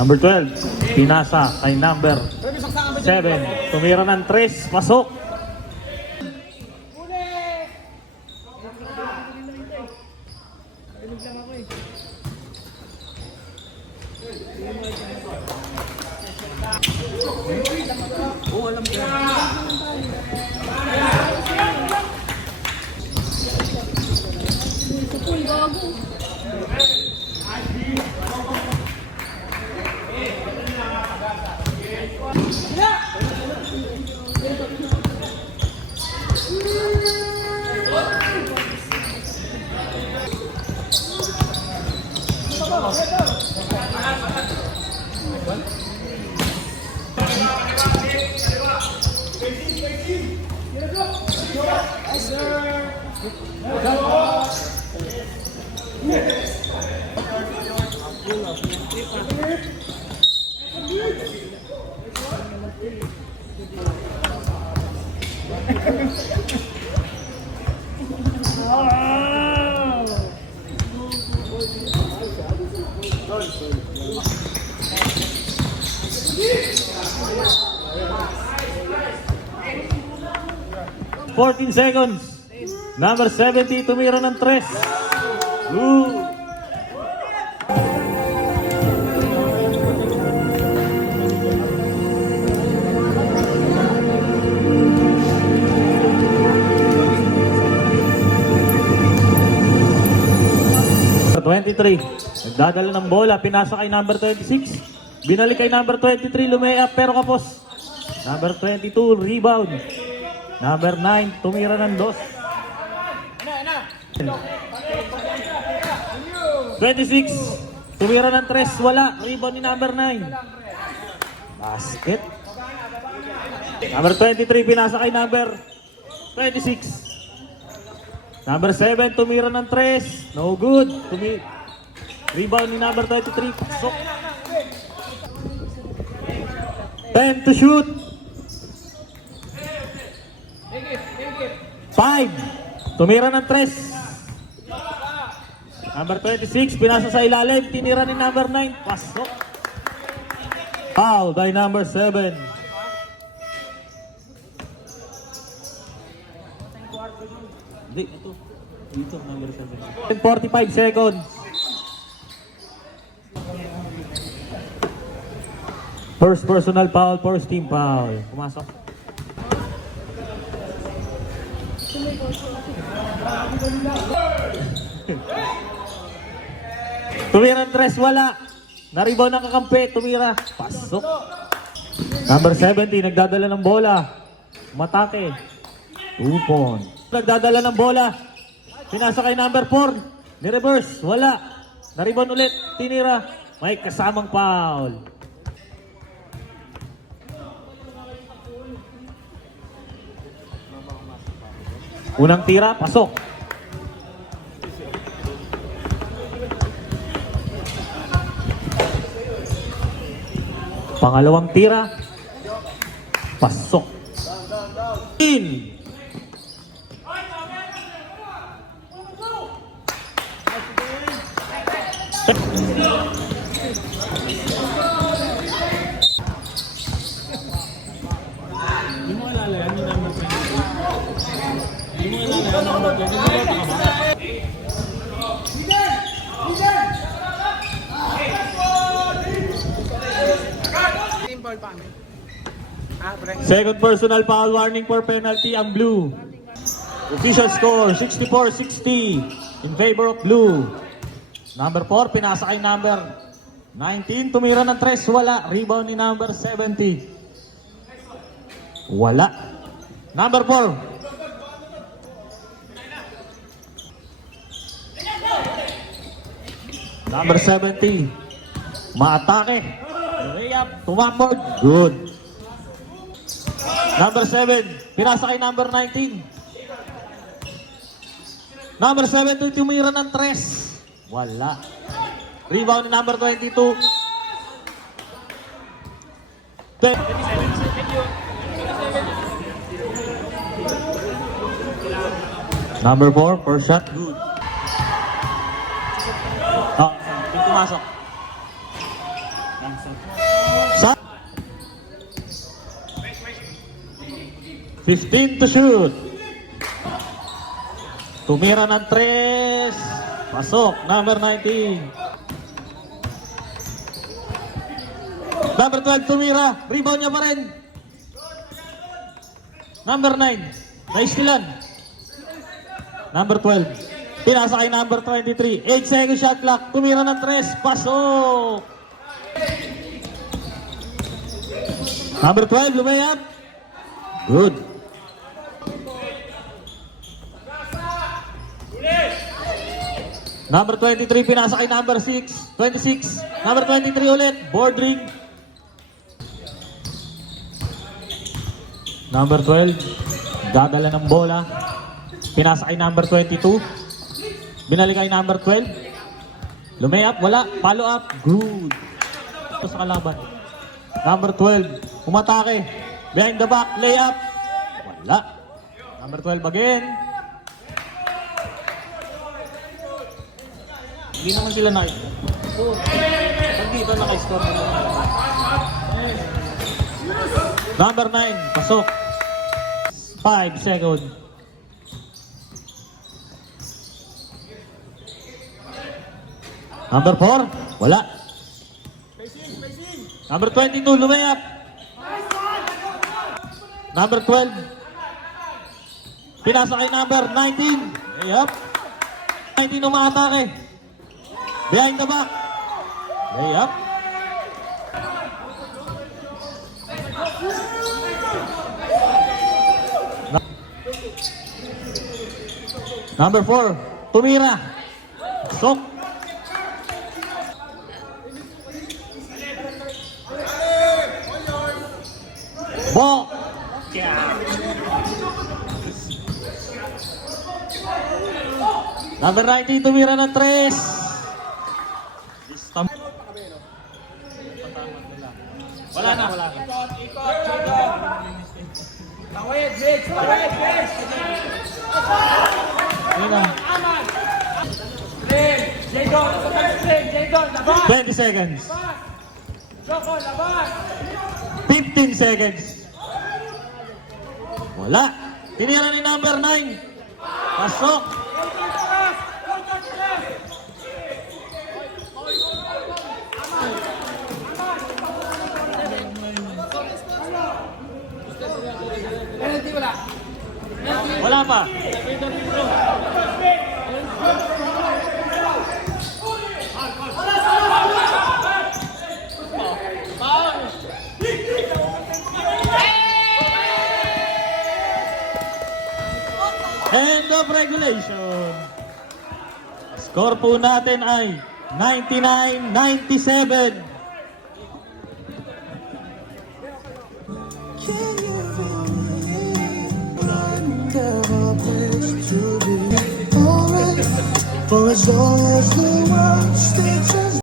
Number 12, pinasa kay number 7. Tumira ng 3, pasok. $14 seconds. Number 70, tumira ng 3. Ooh. Nagdadala ng bola, pinasa kay number 26. Binalik kay number 23, lumea pero kapos. Number 22, rebound. Number 9, tumira ng 2. 26, tumira ng 3, wala. Rebound ni number 9. Basket. Number 23, pinasa kay number 26. Number 7, tumira ng 3. No good. Rebound ni number 23. Pasok. 10 to shoot. 5. Tumira ng 3. Number 26, pinasa sa ilalim. Tinira ni number 9. Pasok. Foul by number 7. Hindi, ito. Dito, number 7. 45 seconds. First personal foul, first team foul. Pumasok. Tumira ng 3, wala. Naribaw ng kakampi, tumira. Pasok. Number 70, nagdadala ng bola. Matake. 2 point. Nagdadala ng bola. Pinasa kay number 4. Ni-reverse, wala. Naribaw ulit, tinira. May kasamang foul. Unang tira, pasok. Pangalawang tira, pasok. In. Second personal foul, warning for penalty ang blue. Official score 64-60 in favor of blue. Number 4, pinasa kay number 19, tumira ng 3, wala. Rebound ni number 70. Wala. Number 4. Number 70. Maatake. Layup, tumambod. Good. Number 7, pinasa kay number 19. Number 7, tumira ng 3. Wala. Rebound ni number 22. Number 4, first shot. Good. Pinto masok. Sa 15 to shoot. Tumira ng 3. Pasok, number 19. Number 12, tumira. Rebound niya pa rin. Number 9, naistilan. Number 12, pinasa kay number 23. 8 second shot clock. Tumira ng 3. Pasok. Number 12, lumayap. Good. Number 23, pinasa kay number 6. 26. Number 23 ulit. Board ring. Number 12, dadala ng bola. Pinasa kay number 22. Binalik kay number 12. Lumayap, wala. Follow up. Good. Ito sa kalaban. Number 12, umatake. Behind the back, layup. Wala. Number 12 again. Hindi naman sila nakita. Dito naka-score na naman. Number 9, pasok. 5 seconds. Number 4, wala. Number 22, lumayap. Number 12, pinasa kay number 19. Layup. 19 umaatake. Behind the back. Layup. Number 4, tumira. Sok. Bo. Yeah. Number 19, tumira ng 3. Wala na. Wala na. Tawid, Blitz! Tawid, Blitz! Ayun na. Spring! Jadon! Nasa tayo spring! Jadon! Laban! 20 seconds. Joko! Laban! 15 seconds. Wala. Tinira ni number 9. Pasok. Penalty wala! Wala pa. End of regulation. Score po natin ay 99-97. For as long as the world stays